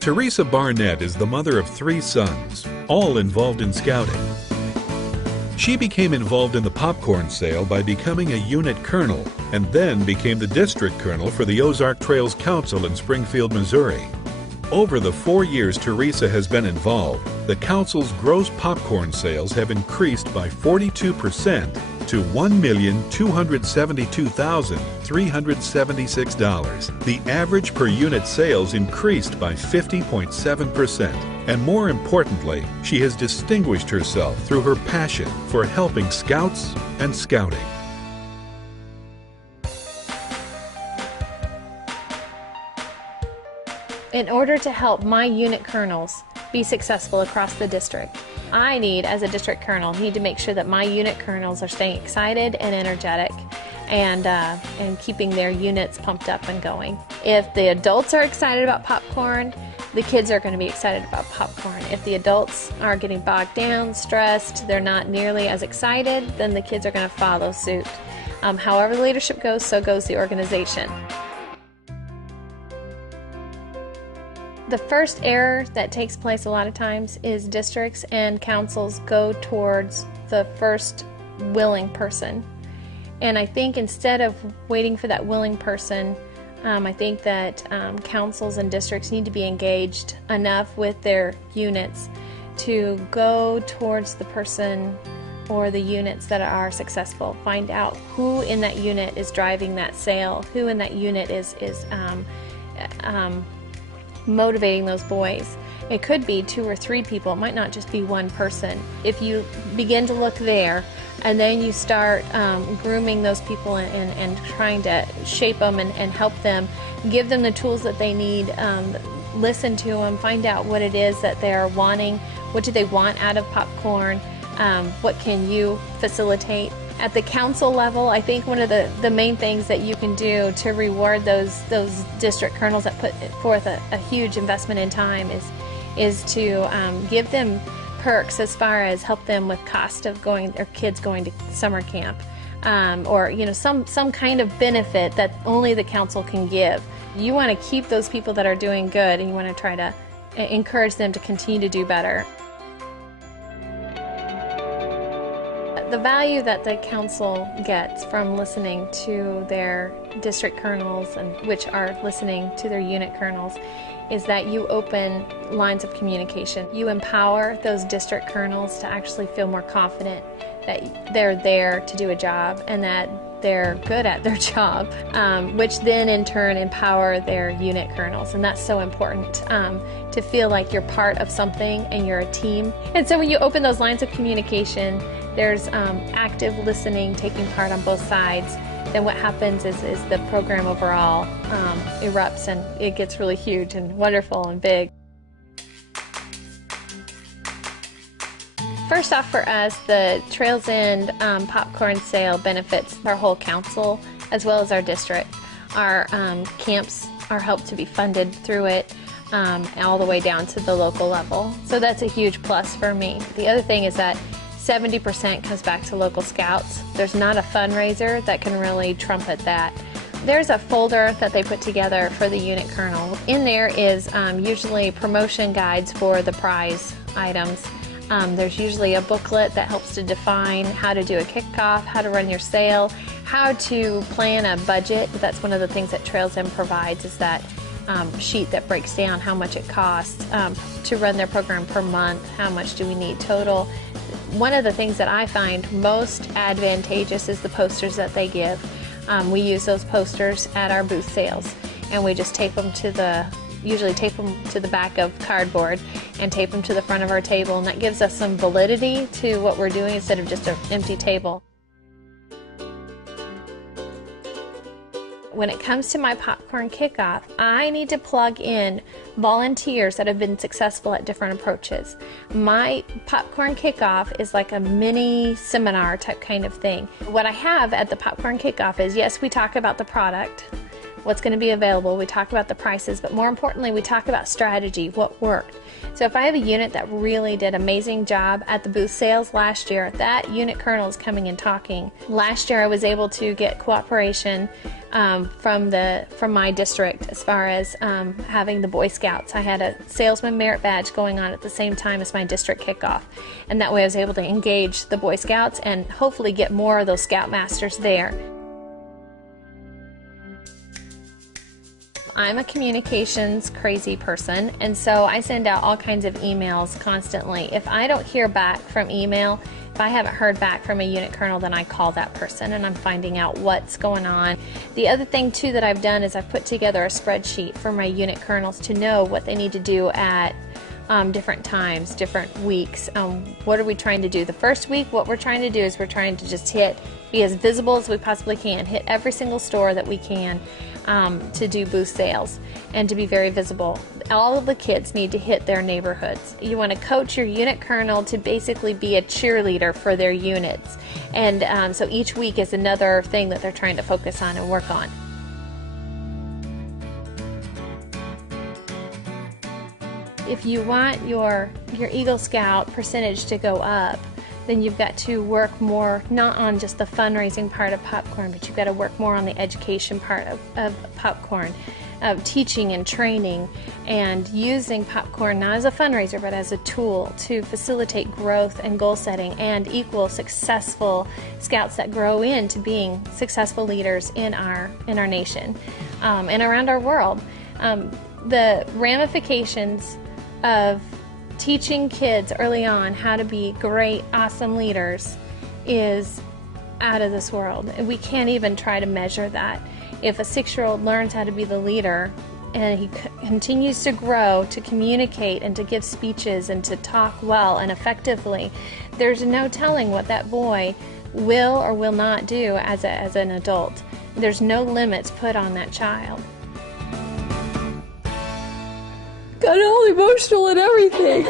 Teresa Barnett is the mother of 3 sons, all involved in scouting. She became involved in the popcorn sale by becoming a unit colonel and then became the district colonel for the Ozark Trails Council in Springfield, Missouri. Over the 4 years Teresa has been involved, the council's gross popcorn sales have increased by 42% to $1,272,376. The average per unit sales increased by 50.7%. And more importantly, she has distinguished herself through her passion for helping scouts and scouting. In order to help my unit colonels be successful across the district, I need, as a district colonel, need to make sure that my unit colonels are staying excited and energetic and keeping their units pumped up and going. If the adults are excited about popcorn, the kids are going to be excited about popcorn. If the adults are getting bogged down, stressed, they're not nearly as excited, then the kids are going to follow suit. However the leadership goes, so goes the organization. The first error that takes place a lot of times is districts and councils go towards the first willing person. And I think instead of waiting for that willing person, I think that councils and districts need to be engaged enough with their units to go towards the person or the units that are successful. Find out who in that unit is driving that sale, who in that unit is motivating those boys. It could be 2 or 3 people. It might not just be one person. If you begin to look there and then you start grooming those people and trying to shape them and help them, give them the tools that they need, listen to them, find out what it is that they're wanting, what do they want out of popcorn, what can you facilitate. At the council level, I think one of the main things that you can do to reward those district colonels that put forth a huge investment in time is to give them perks as far as help them with cost of their kids going to summer camp, or some kind of benefit that only the council can give. You want to keep those people that are doing good, and you want to try to encourage them to continue to do better. The value that the council gets from listening to their district colonels, and which are listening to their unit colonels, is that you open lines of communication. You empower those district colonels to actually feel more confident that they're there to do a job and that they're good at their job, which then in turn empower their unit colonels. And that's so important, to feel like you're part of something and you're a team. And so when you open those lines of communication, there's active listening taking part on both sides. Then what happens is the program overall erupts and it gets really huge and wonderful and big. First off, for us, the Trails End popcorn sale benefits our whole council as well as our district. Our camps are helped to be funded through it all the way down to the local level. So that's a huge plus for me. The other thing is that 70% comes back to local scouts. There's not a fundraiser that can really trumpet that. There's a folder that they put together for the unit colonel. In there is usually promotion guides for the prize items. There's usually a booklet that helps to define how to do a kickoff, how to run your sale, how to plan a budget. That's one of the things that Trails End provides, is that sheet that breaks down how much it costs to run their program per month, how much do we need total. One of the things that I find most advantageous is the posters that they give. We use those posters at our booth sales, and we just usually tape them to the back of cardboard and tape them to the front of our table, and that gives us some validity to what we're doing instead of just an empty table. When it comes to my popcorn kickoff, I need to plug in volunteers that have been successful at different approaches. My popcorn kickoff is like a mini seminar type kind of thing. What I have at the popcorn kickoff is, yes, we talk about the product, what's going to be available, we talk about the prices, but more importantly, we talk about strategy, what worked. So if I have a unit that really did an amazing job at the booth sales last year, that unit colonel is coming and talking. Last year I was able to get cooperation from my district as far as having the Boy Scouts. I had a salesman merit badge going on at the same time as my district kickoff, and that way I was able to engage the Boy Scouts and hopefully get more of those Scoutmasters there. I'm a communications crazy person, and so I send out all kinds of emails constantly. If I don't hear back from email, if I haven't heard back from a unit colonel, then I call that person and I'm finding out what's going on. The other thing too that I've done is I've put together a spreadsheet for my unit colonels to know what they need to do at different times, different weeks. What are we trying to do? The first week, what we're trying to do is we're trying to just be as visible as we possibly can, hit every single store that we can to do booth sales and to be very visible. All of the kids need to hit their neighborhoods. You want to coach your unit colonel to basically be a cheerleader for their units. And so each week is another thing that they're trying to focus on and work on. If you want your Eagle Scout percentage to go up, then you've got to work more, not on just the fundraising part of popcorn, but you've got to work more on the education part of popcorn, of teaching and training, and using popcorn not as a fundraiser, but as a tool to facilitate growth and goal setting and equal successful Scouts that grow into being successful leaders in our nation and around our world. The ramifications of teaching kids early on how to be great, awesome leaders is out of this world. And we can't even try to measure that. If a 6-year-old learns how to be the leader and he continues to grow, to communicate and to give speeches and to talk well and effectively, there's no telling what that boy will or will not do as an adult. There's no limits put on that child. Got all emotional and everything.